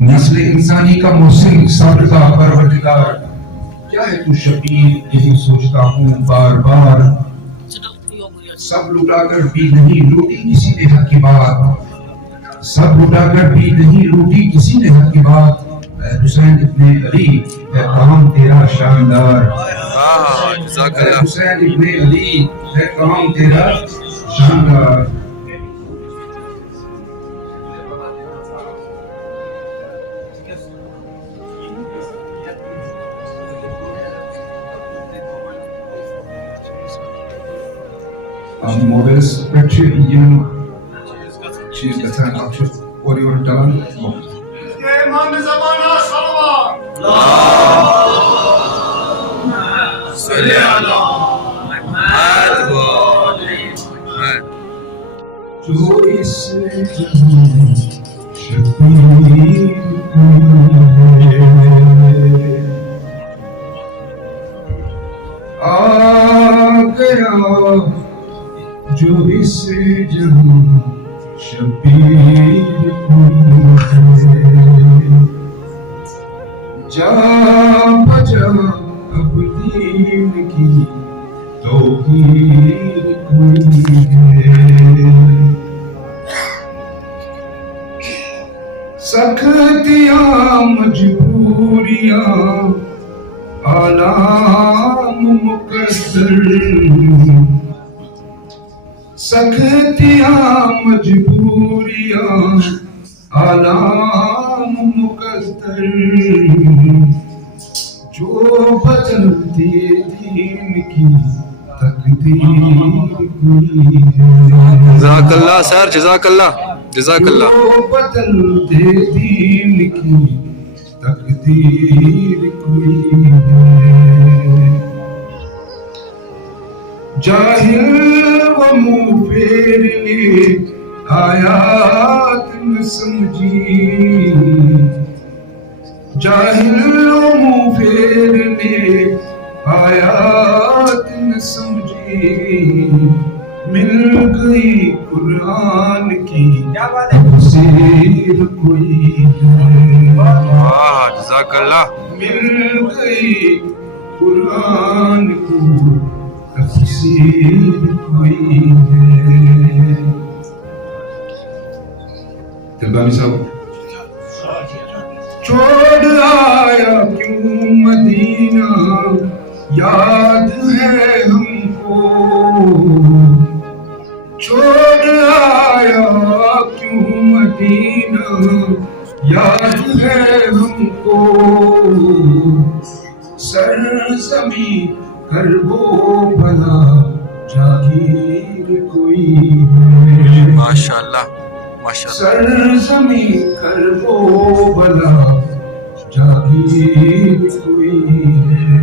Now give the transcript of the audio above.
نسل انسانی کا محسن صبر کا پروردگار، کیا ہے تو شبیر یہی سوچتا ہوں بار بار، سب لٹا کر بھی نہیں لوٹی کسی نے حق کی بات، سب لٹا کر بھی نہیں لوٹی کسی نے حق کی بات، اے حسین ابن علی ہے کام تیرا شاندار، اے حسین ابن علی ہے کام تیرا شاندار۔ Mobiles battery yeni çiz geten akşam oraya dalan İmam zamana salavat. صلی علی محمد و آل محمد۔ جو اس جہاں شبیر آ گیا، جو اس جہاں شبیر جا بجا اب دین کی توحید کوئی ہے، سختیاں مجبوریاں آلام مقدر، سختیاں مجبوریاں آلام مقدر، جو بدلتے دین کی تقدیر کوئی ہے۔ جزاک اللہ سر، جزاک اللہ، جزاک اللہ۔ جو بدلتے دین کی تقدیر کوئی ہے، جاہل و منہ پھیرنے آیات نہ سمجھی، جاہل و منہ پھیرنے آیات نہ سمجھی، مل گئی قرآن کی تفسیر کوئی ہے، جزاک اللہ۔ مل گئی قرآن کو تفسیر کوئی ہے۔ تلبانی صاحب چھوڑ آیا کیوں مدینہ، یاد ہے ہم کو، چھوڑ آیا کیوں مدینہ، یاد ہے ہم کو، سرزمین کربو بھلا جاگیر کوئی ہے، ماشاءاللہ ماشاءاللہ۔ سرزمین کربو بھلا جاگیر کوئی ہے۔